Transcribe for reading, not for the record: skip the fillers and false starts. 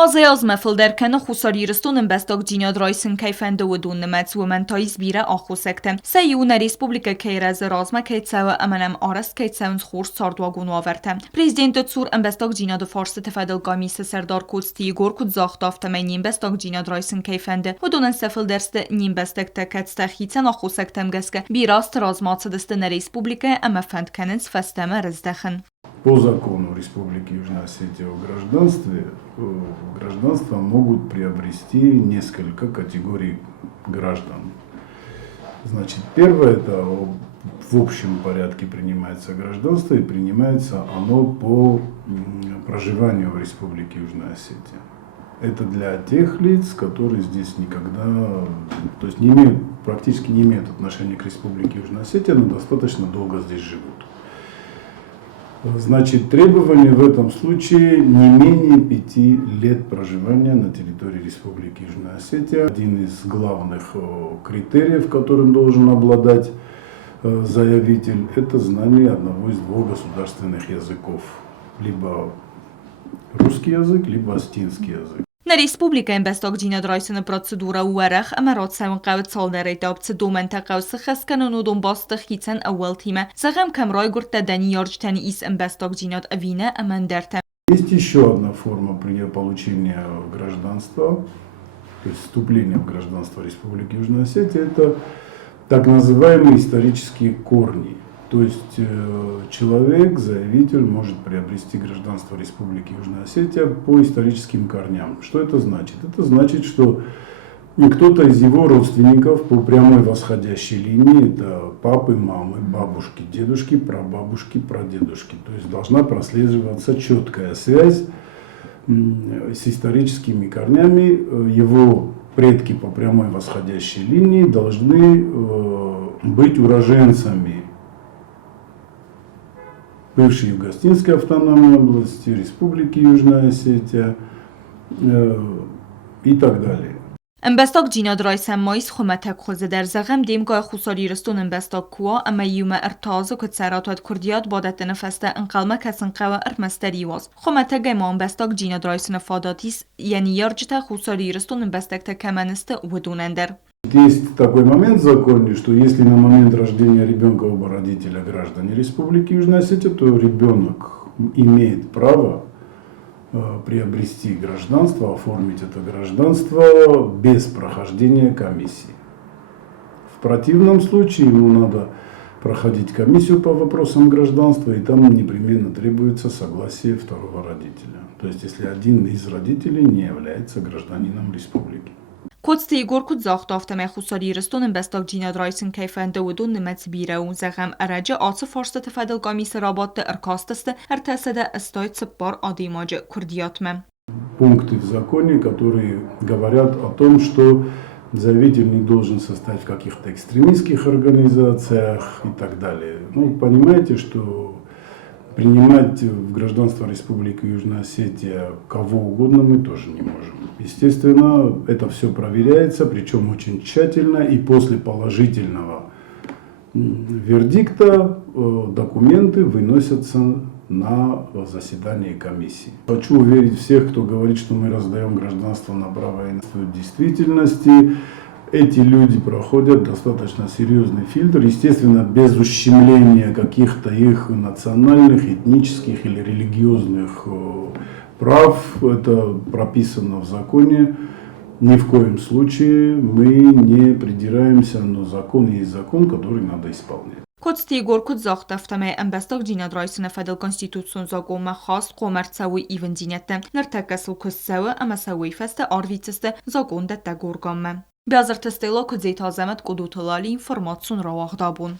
Azayazme filderken xusarîristonên bestokcîna Draysin keyfende widûn nimets wimentayî zbîre axusekte. Seyûne Respublikekê re zirazmekê tsewe emenem areskê tsewin xurs sardwagun waverte. Prezident Tsûr em bestokcîna di Farsê tifedil gamîse Serdar Kostî gor ku zaxdafteme nîn bestokcîna Draysin keyfende widûnin sefil derste nîn bestek teket stexîten axusektem geske bîrast razmatse distine Respublike em fendkenin sfesteme rizdexin. По закону Республики Южная Осетия о гражданстве, гражданство могут приобрести несколько категорий граждан. Значит, первое – это в общем порядке принимается гражданство, и принимается оно по проживанию в Республике Южная Осетия. Это для тех лиц, которые здесь никогда, то есть практически не имеют отношения к Республике Южная Осетия, но достаточно долго здесь живут. Значит, требование в этом случае не менее 5 лет проживания на территории Республики Южная Осетия. Один из главных критериев, которым должен обладать заявитель, это знание одного из двух государственных языков. Либо русский язык, либо астинский язык. Na Respublikên bestokcîna Draysinê procedûra werex emerat sewin qewit salderê da bi du menteqe sixeskenin û donbas dixîtin ewel tîme. Zexem kemray gurt te denî yarctenî îs em bestokcînat evîne emen derte. Есть еще одна форма получения гражданства, то есть вступления в гражданство Республики Южная Осетия, это так называемые исторические корни. То есть человек, заявитель, может приобрести гражданство Республики Южная Осетия по историческим корням. Что это значит? Это значит, что кто-то из его родственников по прямой восходящей линии, это папы, мамы, бабушки, дедушки, прабабушки, прадедушки. То есть должна прослеживаться четкая связь с историческими корнями. Его предки по прямой восходящей линии должны быть уроженцами бывшей Юго-Остинской автономной области, Республики Южная Осетия и так далее. Em bestokcîna Draysen mayîs xwemetek xwe der zexem dêmgaya xusarîristonên bestakkuwa em yûme ertaze ku Serhatwet Kurdiyat badet nefeste enqelme kesin qewe ermesterî was. Xwemetekê wan bestokcîna Draysinê fadatîs yenî yarcite xusarîristonên bestekte kemeniste widûnen der. Есть такой момент в законе, что если на момент рождения ребенка оба родителя граждане Республики Южная Осетия, то ребенок имеет право приобрести гражданство, оформить это гражданство без прохождения комиссии. В противном случае ему надо проходить комиссию по вопросам гражданства, и там непременно требуется согласие второго родителя. То есть, если один из родителей не является гражданином республики. Kostî gor ku zaxdafteme xusarîristonên bestokcîna Draysin keyfende widûn nimets bîre û zexem erece atı Farsê tifedil gamîse Rabat de erkastiste ertesede estay tsipbar adîmace Kurdiyat me. Пункты в законе, которые говорят о том, что заявитель не должен состоять в каких-то экстремистских организациях и так далее. Ну, понимаете, что принимать в гражданство Республики Южная Осетия кого угодно мы тоже не можем. Естественно, это все проверяется, причем очень тщательно, и после положительного вердикта документы выносятся на заседание комиссии. Хочу уверить всех, кто говорит, что мы раздаем гражданство направо и налево. В действительности эти люди проходят достаточно серьезный фильтр, естественно, без ущемления каких-то их национальных, этнических или религиозных прав. Это прописано в законе. Ни в коем случае мы не придираемся, но закон есть закон, который надо исполнять. Kostî gor ku zaxdafteme em bestokcîna Draysinê fedil konstitûsyon zagome xas qomertse wî îvindînete. Nirtekesû ku sewe em sewî feste arvîtiste zagon de te gorgame. Bi azirtestêla ku zêtazemet qudûtilali informasyonra waxdabûn.